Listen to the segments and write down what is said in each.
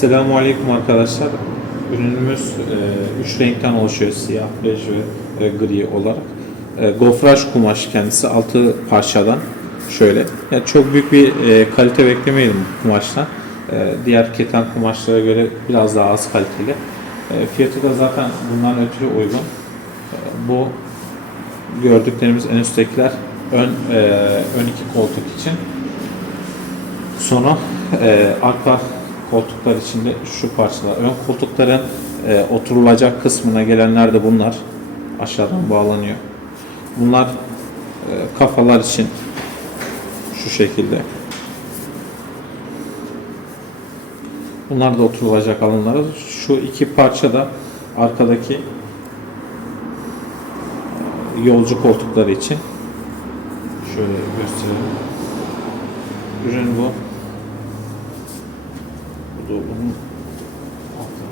Selamun Aleyküm arkadaşlar. Ürünümüz 3 renkten oluşuyor. Siyah, bej ve e, gri olarak. E, gofraj kumaş kendisi 6 parçadan. Şöyle. Yani çok büyük bir e, kalite beklemeyelim bu kumaştan. E, diğer keten kumaşlara göre biraz daha az kaliteli. E, fiyatı da zaten bundan ötürü uygun. E, bu gördüklerimiz en üsttekiler ön, e, ön iki koltuk için. Sonra e, arka koltuklar içinde şu parçalar. Ön koltukların e, oturulacak kısmına gelenler de bunlar. Aşağıdan bağlanıyor. Bunlar e, kafalar için şu şekilde. Bunlar da oturulacak alanları. Şu iki parça da arkadaki e, yolcu koltukları için. Şöyle gösterelim. Ürün bu. Bu da bunun altı.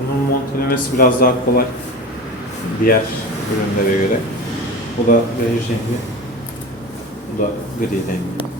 Bunun montelemesi biraz daha kolay. Diğer ürünlere göre. Bu da bej rengi. Bu da gri rengi.